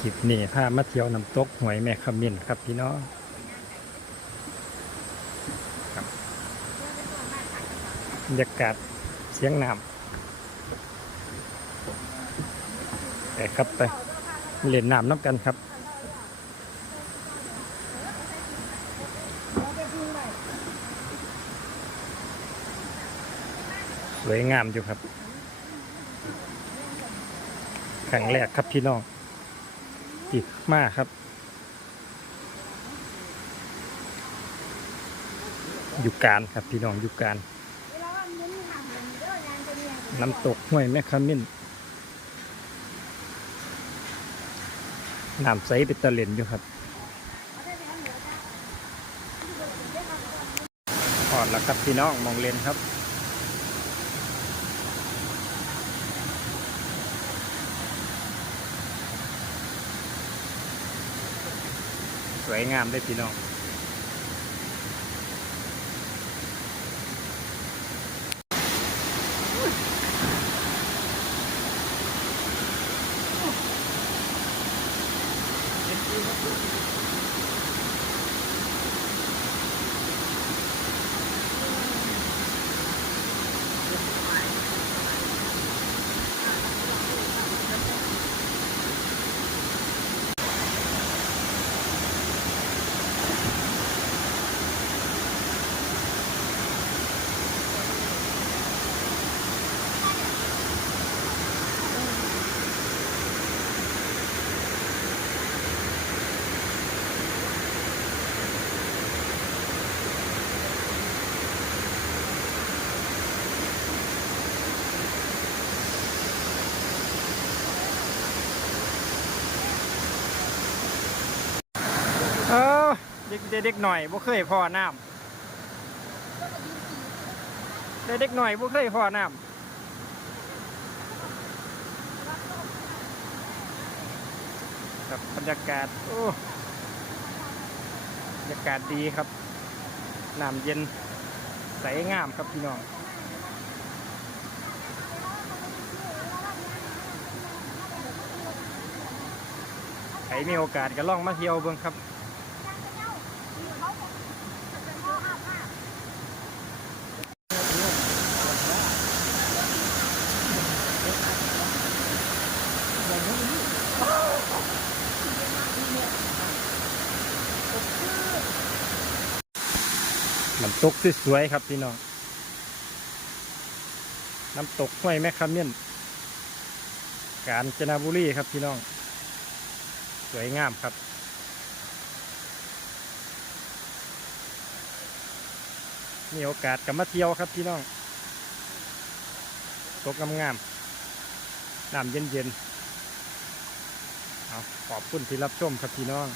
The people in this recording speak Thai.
คลิปนี้พามาเที่ยวน้ำตกหวยแม่ขมิ้นครับพี่น้องบรรยากาศเสียงน้ำไปครับไปเล่นน้ำน้ำกันครับสวยงามอยู่ครับครั้งแรกครับพี่น้อง อีกมากครับ อยู่การครับพี่น้องอยู่การ น้ำตกห้วยแม่ขมิ้นน้ำใสเป็นตะเลนอยู่ครับพอดแล้วครับพี่น้องมองเลนครับ วยงามได้พี่น้อง เออ เด็กเด็กหน่อยบ่เคยพอน้ำเด็กหน่อยบ่เคยพอน้ำครับบรรยากาศโอ้บรรยากาศดีครับน้ำเย็นใสงามครับพี่น้องใครมีโอกาสก็ล่องมาเที่ยวเบิ่งครับ น้ำตกสวยๆครับพี่น้อง น้ำตกห้วยแม่ขมิ้นกาญจนบุรีครับพี่น้อง สวยงามครับ มีโอกาสกับมาเที่ยวครับพี่น้อง ตกงามๆน้ำเย็นๆ เอาขอบคุณที่รับชมครับพี่น้อง